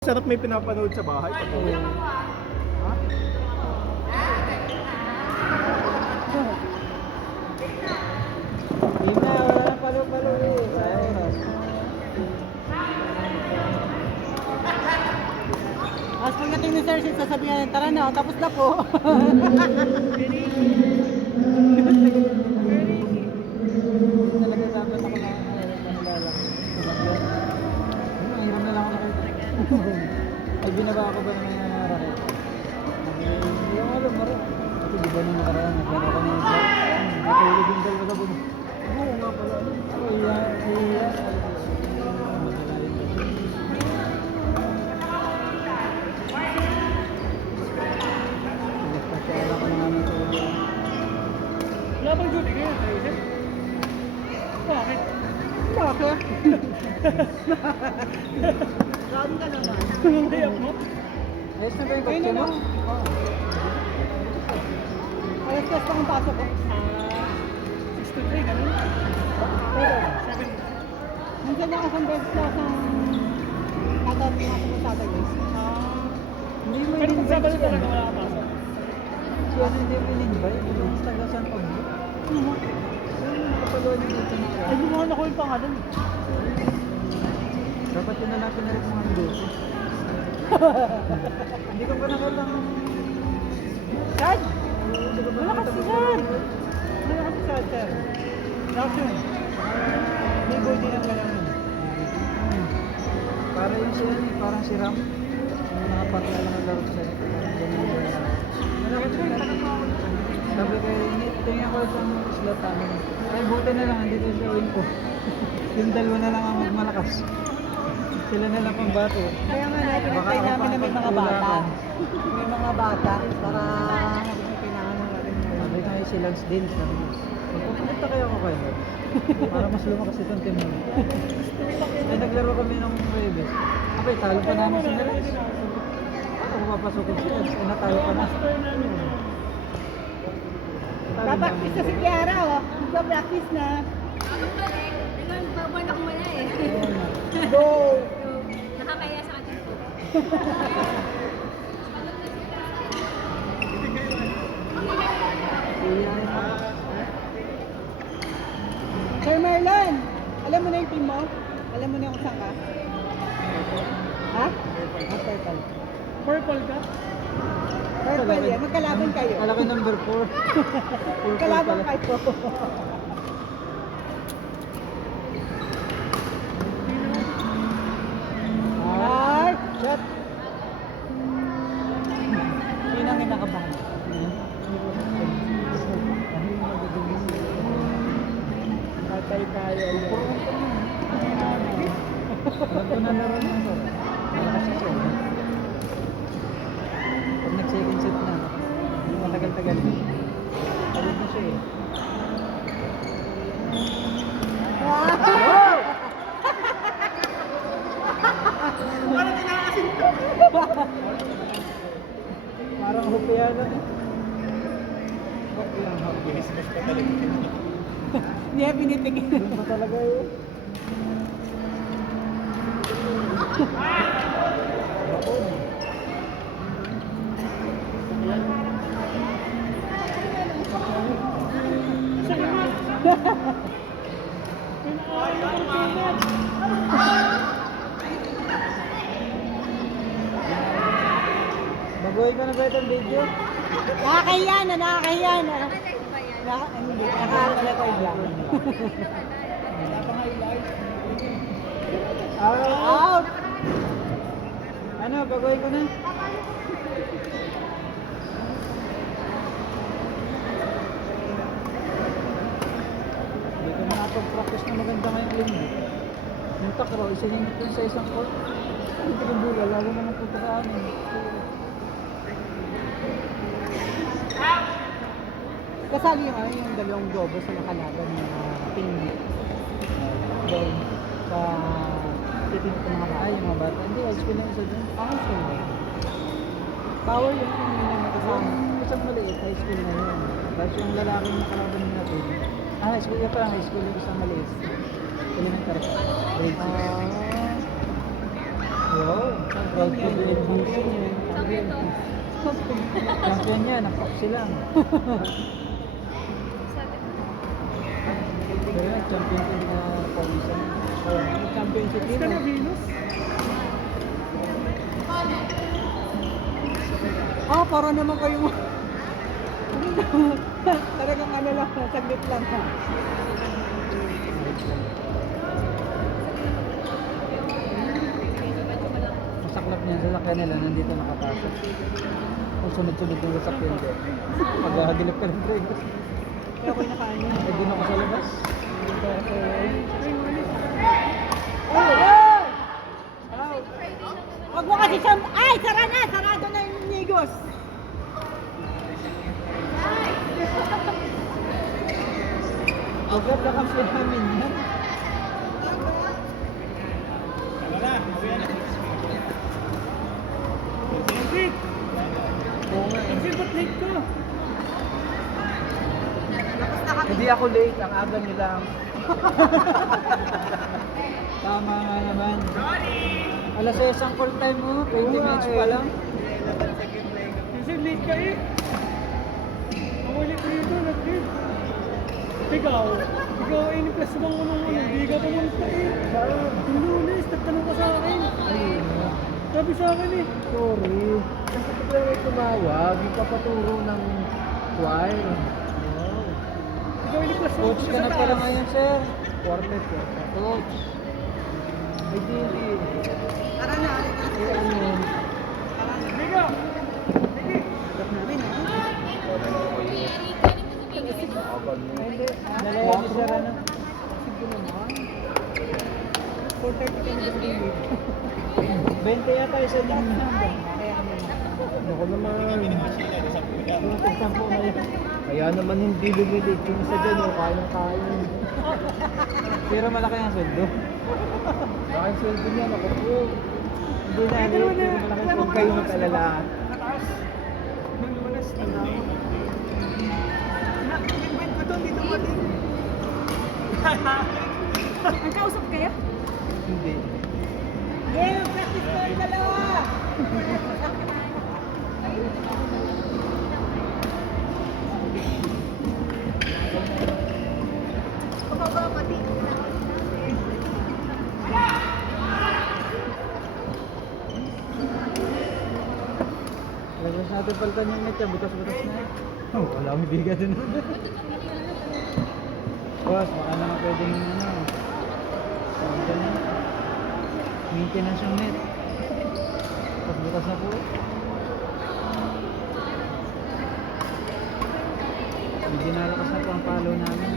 Sarap may pinapanood sa bahay. Ha? Hindi na, wala palo-palo eh. As pagdating ni Sir Sid, sasabihin, tara na, tapos na po. Talaga dapat ako na nalala. Mahirap na lang ako nakita. Ay, binaba ako ba naman yung racket? Hindi ako alam, maro. Kasi di ba nung nakaraan, naglaro ka na yung vlog? Natulog yung dalawa sa buno. Oo nga pala. Iya. Nagpasyalan ko na namin sa ulo. Wala bang duty kayo? Bakit? Bakit? Saan ka naman? Tumungayap mo? Ayos na ba yung kotse mo? Oo. Alas-alas pa kung pasok ko. 6 to 3, ganun? Pero, 7. minsan na kasang beses na kasang katatin ako sa Saturday. Hindi mo Pero kung Sabado talaga wala ka pasok. Siya hindi mo in-invite. Yung taga San Pablo. Yung nakapalood niyo dito na siya. Ay, bumuhan ako yung pangalan. Dapat yun na natin na rin mga dito. Hindi ko pa nakalang... Sad? Hindi ko pa Wala kasi nakatapos. sad. Wala kasi sad, sir. Reaction. May boy din ang gano'n. Para yung siya, parang si Ram. Yung mga patla lang ang laro sa sabi kayo, tingnan ko isang slot namin. Ay, buti na lang, andito siya win ko. Yung dalawa na lang ang magmalakas. Sila na lang pang bato. Kaya nga natin Baka natin ako namin na may pang mga bata. pagtulakan. May mga bata para kailangan natin. Sabi kayo si Lance din. Magpupunta kayo ako kayo. Para mas lumakas itong team mo. Ay, naglaro kami ng Rebes. Okay, talo pa namin sa Rebes. Ako papasukin siya. Ay, natalo pa na. Papaktis na si Kiara, oh. Magpa-practice na. Babon ako muna eh. Go! Nakakaya sa akin po. Sir Marlon, alam mo na yung team mo? Alam mo na kung saan ka? Ha? Purple. Purple ka? Purple yan. Magkalaban kayo. Kala ko number 4. Magkalaban kayo. Ay! Shot! Yun ang kinakabahan. Patay tayo. Alam ko na laro niya ito. Malakas siya. Pag nag-second set na, hindi matagal-tagal. Pagod na siya eh. Wow! Parang hupiyada eh. Hop lang, hop. Binis-binis pa talaga. Hindi yan pinitigil. Doon pa talaga eh. Bakon. Baguhin ko na ba itong video? Nakakahiya na, nakakahiya na. Live ba yan? Hindi, nakakala ko yung vlog. Out! Ano, baguhin ko na? Hindi ko nakapag-practice na maganda ngayong linggo. Yung takro, isiningit ko sa isang court. Hindi ko bula, lalo na napunta sa amin. Kasali yung, yung dalawang globo sa nakalaban ng team doon sa titin ko mga Ay, yung mga bata. Hindi, high school lang isa dun. high school ba? Power yung team nila na kasama. Isang maliit, high school na yun. Tapos yung lalaking nakalaban nila doon. High school, yung parang high school yung isang maliit. Elementary. Grade 6. Wow, proud to be Champion yan. Champion to. champion yan, ang proxy lang. Pero yan, champion din na pauwisan. Championship Gusto yun. na Venus? Ah, para naman kayo talagang ano lang, saglit lang ha. Masaklap niya sa lakyan nila, nandito nakapasok. Kung sunod-sunod yung sasakyan doon. Maghahagilip ka ng driver. Kaya ako'y nakaano. Eh, di na ako sa labas. Wag mo kasi siyang... Ay! Sara na! Sarado na yung Nigos! Agad na kampiyon namin yan. Exit! Oo nga. Exit, ba't late ka? Hindi ako late, ang aga nila. Tama nga naman. Alas 6 ang call time mo, 20 minutes pa lang. Exit, late ka eh. Ang ulit rito, nag-late. Ikaw eh, plus bang unang hindi ka pumunta eh. Yung lunes, nagtanong ka sa akin. Sabi sa akin eh. Sorry. Kasi ko lang may tumawag, yung papaturo ng choir. Ikaw eh, plus Coach ka sa na pala taas. ngayon, sir. Quartet ko. Coach. Ay, di. Tara na, alit na. Eh, ano? Liga! Sige! Agad namin ha. Dalawa ni sir, ano? Sige naman. 4:30 kami sa David. 20 yata isa din na. Kaya kami na. Ako naman. Tuntog 10 na yun. Kaya naman hindi lumilate yung isa dyan, oh, kayang-kayang. Pero malaki ang sweldo. Malaki ang sweldo niya, ako po. Hindi na, Pero hindi na- malaki. alam mo, Huwag kayo mag-alala. Mataas. Nung lunes, invite ko doon, dito mo din. Nagkausap kayo? Hindi. Yeah, practice ko yung dalawa! Pababa pati. Lagos natin palitan yung net, butas-butas na. Oh, wala akong bigat din. Boss, baka naman pwedeng ano. Sabi ka na. Maintenance yung net. Butas-butas na po. Medyo nalakas na po ang palo namin.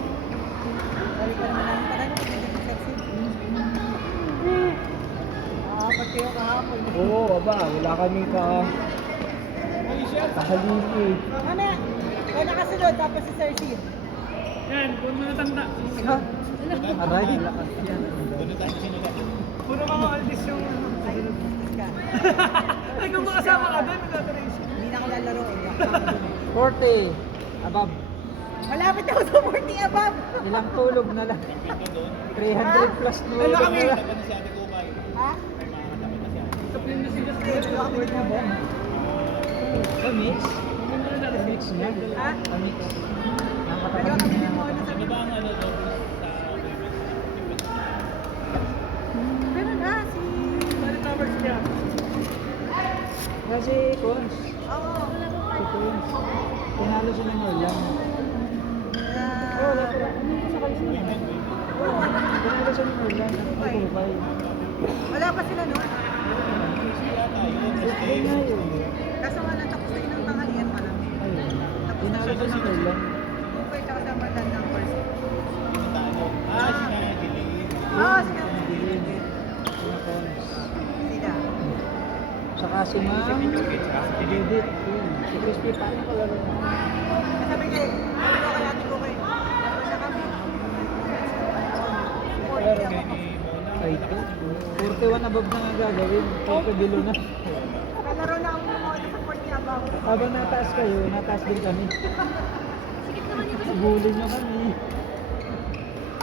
Sabi ka naman namin, parang hindi ka sexy. Apat kayo kahapon. Oo, aba, wala kami kahalili. Ano? Kaya nakasunod, tapos si Sir Sid. Yan, kung natanda. Aray, lakas yan. Puro mga aldis yung... Ay, bastos ka. Ay, kung makasama ka doon, nagtatrace. Hindi na ako lalaro. 40, above. Malapit ako sa 40 above. Ilang tulog na lang. 300 plus tulog Wala kami. na lang. Ha? Sabihin na sila sa Wala na ba? Sa mix? Sa mix niya. Ha? Sa mix. Ang Dalawa katapat kami niya. ni Mona sa Pero na, si... Mari Towers niya. Kasi Cons. Oo. Si Cons. Tinalo sila ng ulam. Oo, wala pala. Sakay sila. Tinalo sila ng ulam. Ay, kupay. Wala pa sila noon. Kupay nga yun. Kaso nga lang tapos na yun ang tanghalian pa lang. Ayun. Tinalo sila ng ulam. Kupay tsaka sa malan ng first. Ah, Oo, sila. Dilim. Mga Cons. Sila. Saka si Ma'am. Si Didit. Yun. Si Crispy paano ko laro? Sabi kayo, ano ko kaya ko kayo? Ano na kami? Ay, ito. 41 above na nga gagawin. 40 below na. Kalaro na ang mga sa 40 above. Habang nataas kayo, nataas din kami. Sikip naman yung Bully nyo kami.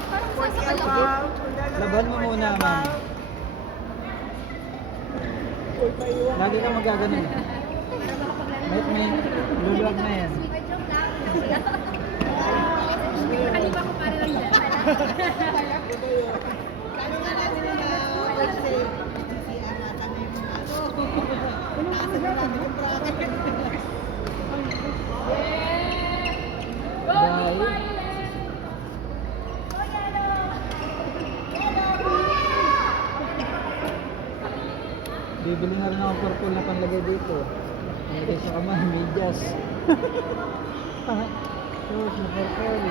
Parang sasakal ako. Laban mo muna, ma'am. Lagi ka magaganon. May luluwag na yan. Kaliba ko para lang dyan. Dahil. Bibili na rin ako purple na panlagay dito. Nalagay sa kamay, medyas. Shoes na purple.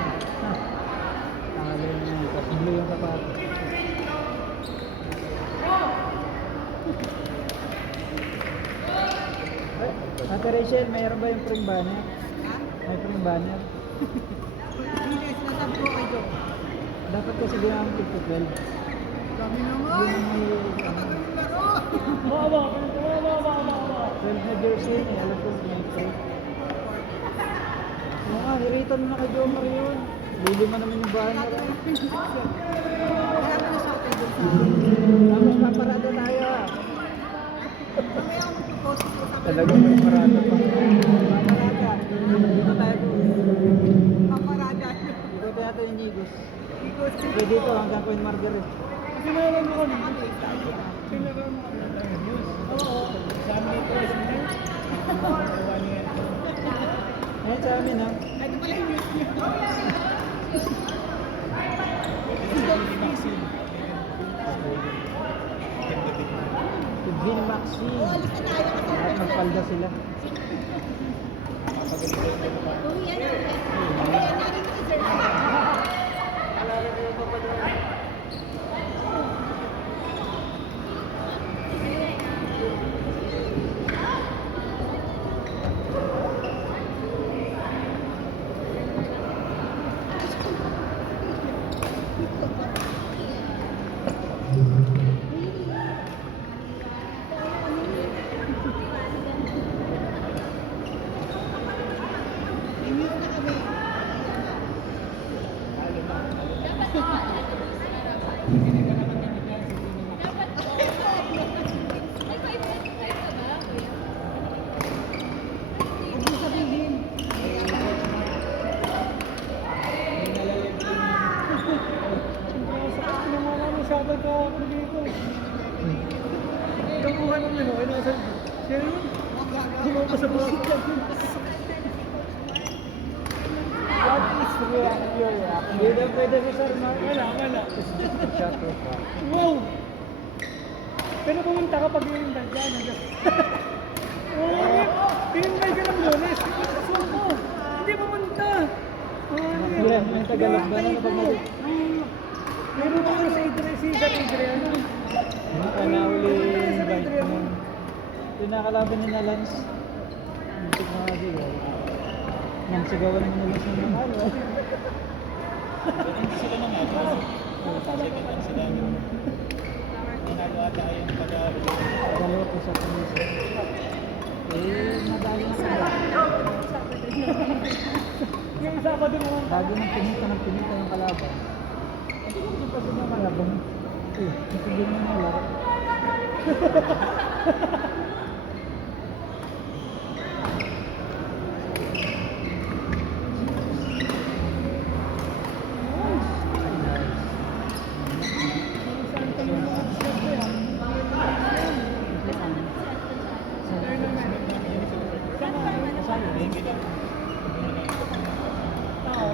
Talo yun na yun. Tapos blue yung sapatos. Ate Rachel, mayroon ba yung frame banner? May frame banner? Hindi, sinasabi ko kay Joe. Dapat kasi ginamit yung 12. Dami Yun naman. ang may... Baba. 12 na jersey, alam ko may frame. Oo nga, niritan mo na kay Jomar yun. Lilima naman yung banner. Kaya mo na siya kay Joe. Tapos paparada tayo. Mamaya ako mag-post ko sa Talagang may parada pa. Paparada. Dito tayo po. paparada. Dito tayo yung Nigos. Pwede dito hanggang Queen Margaret. Kailangan mo kami. Kailangan mo kami. Oo. Sabi ni President. Ayan sa amin ha. Ay, di pala yung news niya. Vin Maxi. Alis na tayo kasi. At magpalda sila. Kung yan ang Masyadong ka ako dito. Kapuhan mo yun, okay, nasa... Siya yun. Kumaw pa sa buwan. What is your reaction? Hindi na pwede si Sir Mark. Wala. Shut up. Wow! Pero pumunta ka pag i-invite ka, i-invite ka ng Lunes. Suko! Hindi pumunta! Wala, may Tagalog ba na napagmali? Meron ko sa Adrian. Hindi ka na uli invite mo. Yung nakalaban ni na Lance. Muntik na sigaw. Nang sigawan mo na Lance ng nanalo. Sila naman. Second lang sila. Nanalo ata yung pag-aaral. Dalawa po sa kanisa. Nadali na sila. Yung Sabado naman. Bago ng pinita yung kalaban. Hindi pa sila kalaban. Hindi mo na laro.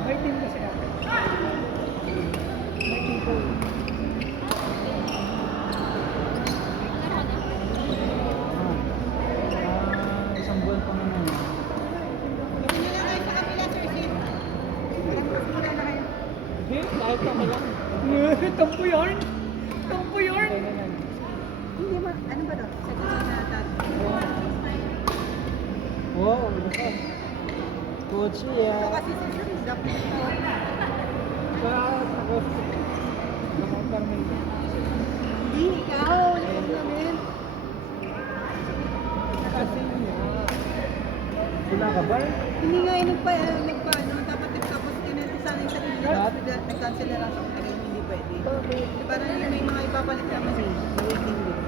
May team kasi ako. May team ko. Isang buwan pa naman. Hindi na kayo sa kabila, Sir Sid. Nagpapira na kayo. Hindi, kahit ako lang. Tampo yarn. Tampo yarn. Hindi ba, ano ba daw? Second na tatlo. Wow, lakas. Coach So siya. kasi si Sir Sid, dapat ito. Ako. Hindi, ikaw. Ikaw namin. Wala ka ba? Hindi nga yung nagpa, ano, dapat nagtapos nag-cancel na lang siya kung talagang hindi pwede. Parang may mga ipapalit naman sa waiting room.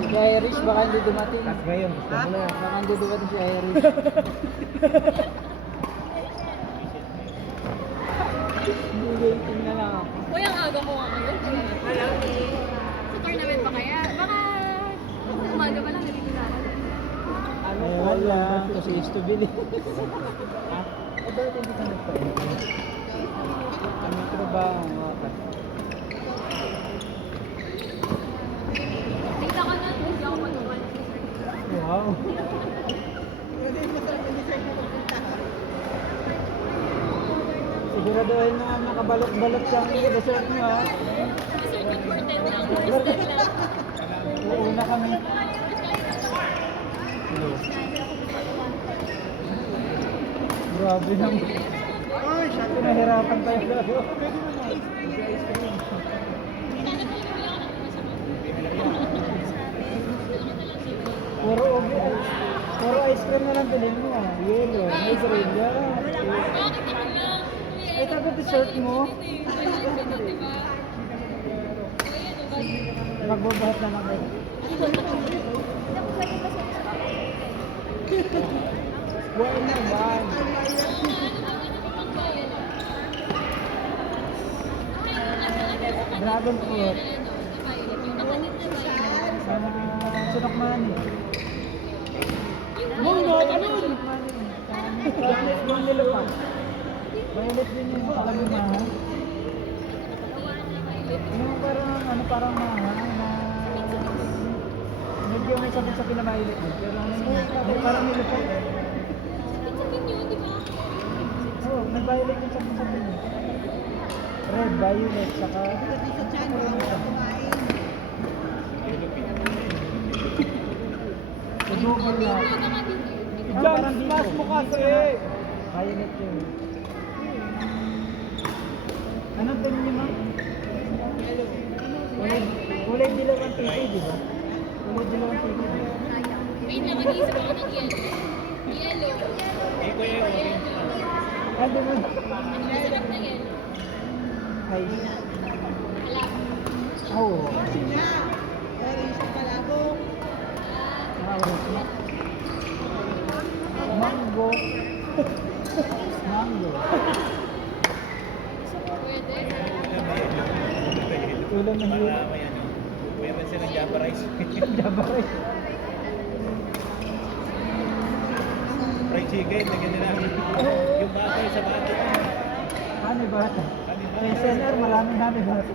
Si Iris, baka hindi dumating. Tapos ngayon, gusto Ha? mo na. Baka hindi dumating si Iris. Hindi waiting na lang ako. Uy, ang aga ko nga ngayon. Sa tournament pa kaya? Baka umaga pa lang, hindi ko na alam. Ano wala, kasi is to believe. Ito, hindi ka nagpa-edit. Ano trabaho nga ka? Dito ka na, hindi ako matuman. Wow. Kasi masarap yung dessert na pupunta. Siguraduhin mo nga nakabalot-balot siyang dessert mo ha. Dessert important lang. Dessert lang. Uuna kami. Grabe naman. Oh, siya. Pinahirapan tayo lalo. Puro obi. Puro ice cream na lang bilhin mo ah. Yellow, may grilla. Ay, tapos dessert mo. Magbabahat naman kayo. Well naman. Dragon fruit. Sunok mani. Muna, ano? Chocolate yung nilupa. Violet din yung kalagumahan. Yung parang mahal na medyo may sabit sa pinamailit mo. Pero parang nilupa. Oo, may violet yung sabit sa pinamailit. Red, violet, saka... Kasi sa tiyan, bawal kumain. Sa Google na. Diyan, smash mo kasi. Violet yun. Anong tingin niyo, ma'am? Kulay dilaw ang titi, di ba? Kulay dilaw ang titi, di ba? Wait lang, mag-iisip ako ng yellow. Yellow. Eh, kuya yung orange. Ah, di ba? Masarap na yellow. Ay. Alam. Oo. Kasi na, meron isang palabok. Orange na. Mango. Mango. Pwede. Ulam na hilo. Para may ano. Meron silang Java rice. Jabay. Fried chicken, lagyan nila. Yung baboy sa bato. Ano ba? May seller, maraming namin ba? 200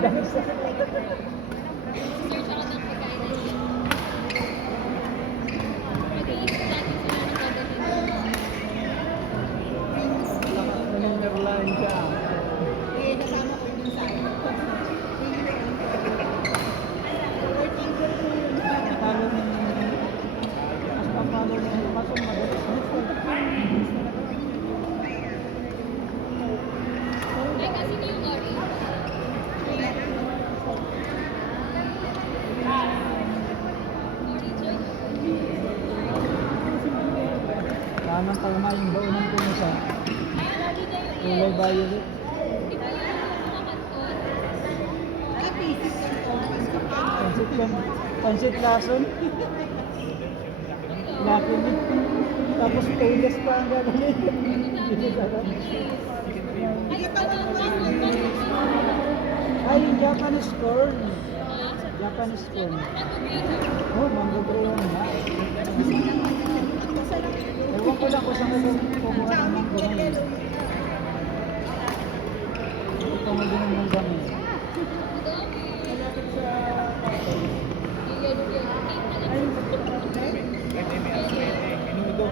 ang isa. Search ako ng pagkain na yun. Mag-iisip natin sila ng dadalhin. Nangyarlahan siya. Eh, kasama ko yung sa akin. Follow mo basta follow mo yung pasok magalis. Ay, kasi na yung orange. Orange yun. Tamang tama yung baunan ko sa Ay, lagi na yung kulay yellow. violet. Di ba yun yung mga kanton? Ay, basic lang to. Pansit yan. Pansit lason. Laki niya. Tapos payless pa ang gagawin. Hindi sarap. Ay, parang Ay, yung Japanese corn. Japanese corn. Oh, mango graham na. Ewan ko lang kung saan ko kumuha ng mango ngayon. Ito mo din ng mangga ngayon. Pwede, may aswete. Minudo.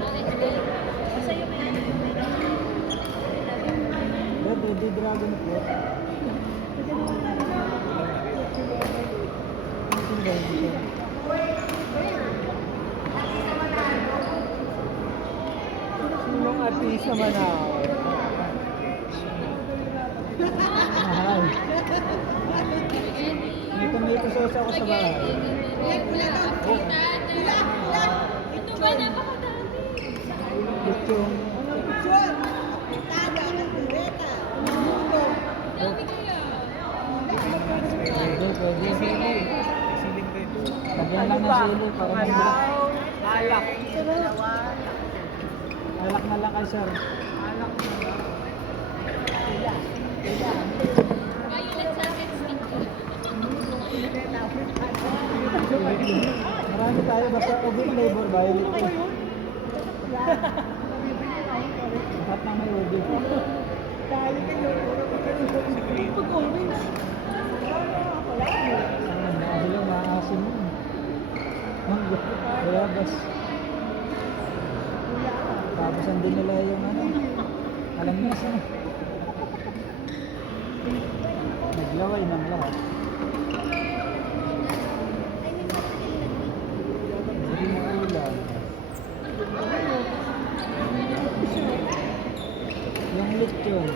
Red, dragon fruit. Ang tinggal mo siya. Sinong artist naman ako? Mahal. May tomato sauce ako sa bahay. Ito ba napakadami? Lechong sili para may black. Alak. Alak na lang kay sir. Violet sa akin, stick. Marami tayo basta ubi flavor violet. Lahat na may ubi. Ano na sila maasim mo. Mango. Bayabas. Tapos andin nila yung ano. Alam niyo sa naglaway ng lahat. Hindi mo ulam. Yung lechon.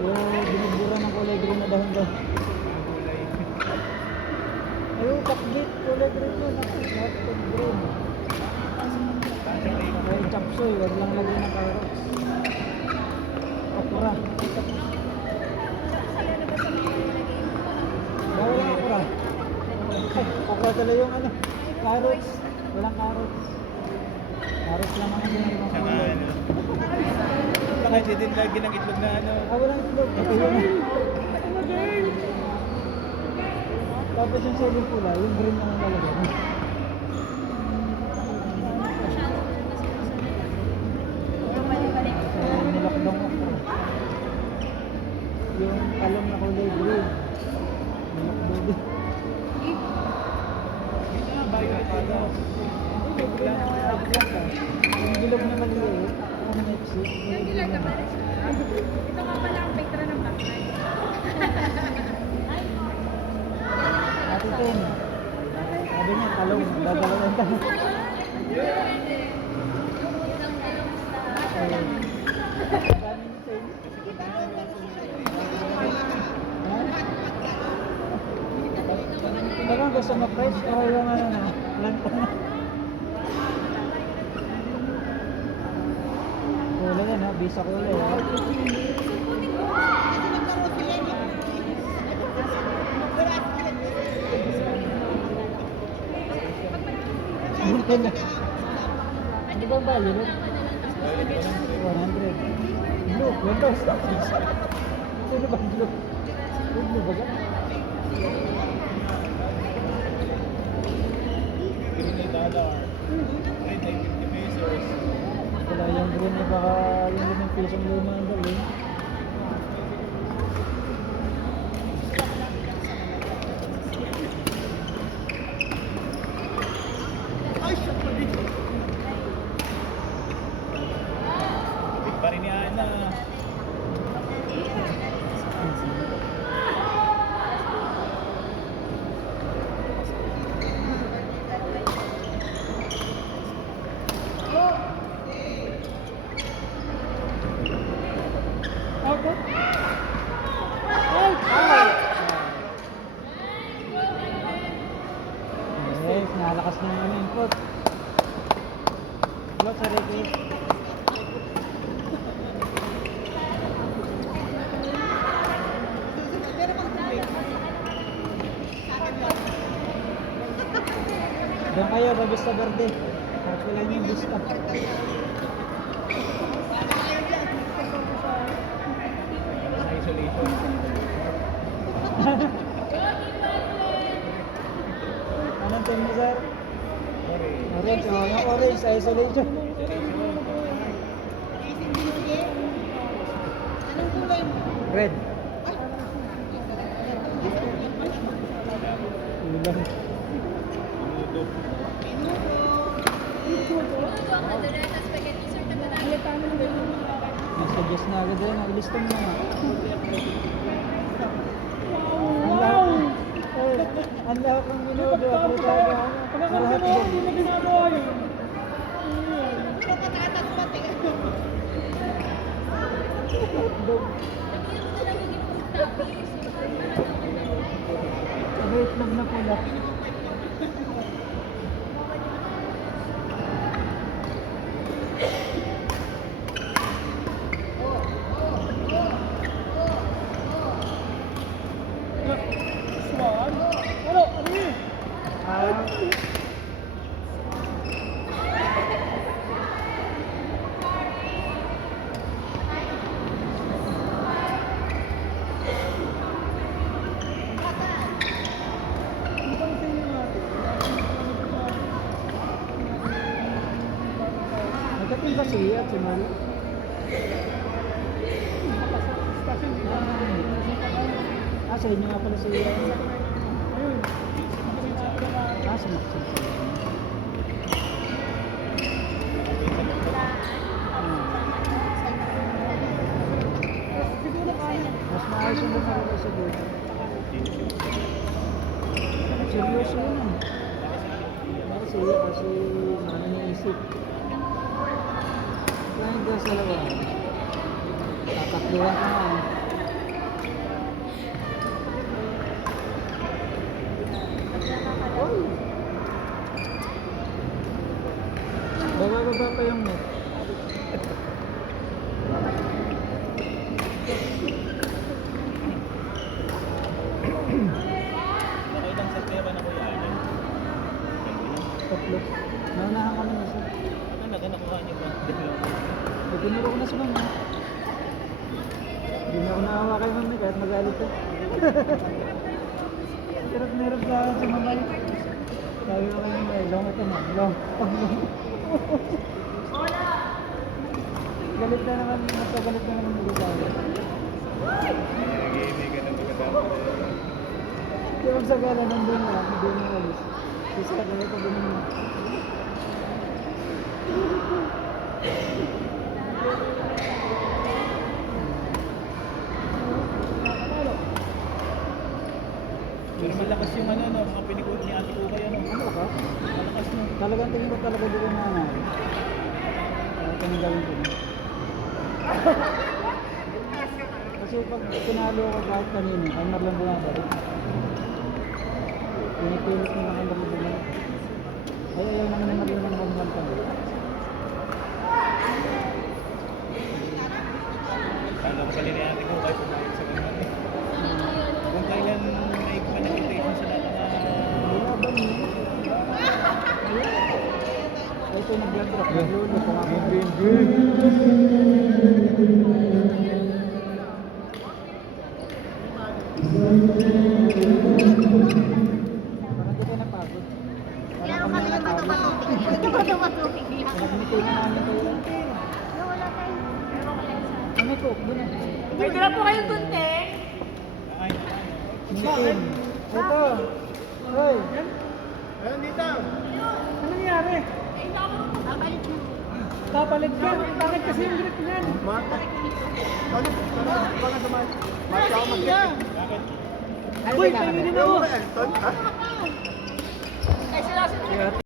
Yung binibura ng kulay green na dahon-dahon. Ayun, takbit. Kulay green yun. Lahat ng green. Saka yung chapsoy. Huwag lang lagay ng carrots. Okra. Bawal ang okra. Okra tala yung ano. Carrots. Walang carrots. Carrots lang ang ano. Saka ano. Baka hindi din lagi ng itlog na ano. Walang itlog. Ito yun. Tapos yung selling pula, yung green na nalagay. Nilakdang okra. Yung alam na kulay green. Nilakdang din. Yung bilog na maliit. Ano na exit? Regular ka ba? Ito nga pala ang petra ng Black Knight. Ate Ten. Sabi niya, talong. Dadalawan tayo. Ayun. Baka gusto mo fresh o yung ano na, lantang na. Kulay yan ha, bisa kulay ha. Bukan na. Ano ba ba yun? 100. Blue, windows. Sino ba blue? Blue ba ka? $50. Red ay 50 pesos. Wala yung green na baka yung 5 pisong luma ang dali. Bit pa rin ni Ana. Ako? Ay! Yes, nalakas na yung input. Look sa Ricky. Doon kayo, sa Vista Verde. Tapos wala niyo yung Vista. Sa isolation. Anong team mo, sir? Sorry. Orange, oh, yung orange sa isolation. Red. Ulan. Luto ang kaldereta spaghetti, sir, na marami. Nasa-guess na agad yan. Ilista mo na. Wow! Ang lahat ng minudo. Aprotado. Pagkakampi mo, hindi mo ginagawa yun. Ang itlog na pula. Swan? Ano? Ano yun? Ah, Wala. Station dito. Sa inyo nga pala si... Ayun. Sa Maxim. Siguro kaya. Mas maayos yung lumarulo sa dito. Seryoso yun. Kasi naniniisip. Kaya hindi sa lawa. Tatakluhan ka nga. Bababa pa yung net. Nakailang set kaya ba na Kuya Arlen? Tatlo. Naunahan kami na isa. Ano nakuha niyo ba? Tinuro ko na si mama. Hindi na ako naawa kay mami kahit magalit ka. Hirap na hirap sa si mama. Sabi ko kay mama, long ito na. Long. Galit na naman, magkagalit na naman dito sa akin. Nag-iimay ka na magkatapos. Kaya magsagala nandun na, hindi na alis. Kasi kaya ito ganun na. Pero malakas yung ano, no, mga pinikot ni Ate Kuya, no? Ano ka? Malakas, no? Talagang tingin ko talaga dito na ano. Ito yung gawin ko. Kasi pag tinalo ako kahit kanino, ay marlang bumabalik. Pinipilit mo na kay marlang bumabalik. Ay ayaw naman na marlang nang bumabalik kami. Kala ko pala ni Ate Kuya kayo pumayag sa ganun, eh. Kung kailan may invitation sa lahat ng Wala ba niyo? Ay ito nag-vlog rock. Naglulu ko nga. Parang di kayo napagod. Kailangan kami ng bato-batupig. Bato-batupig lang. Nag-meeting na namin kayo. Wala tayo. Pero kaya sa... Ano ko? Doon na. May dala po kayong tunte? ay, Meeting. Ito. Hoy. ayun dito! Ano nangyari? Kapalit mo. Kapalit ka? Bakit kasi yung grip niyan? Bakit? Uy, tingin din ako. Ay, sila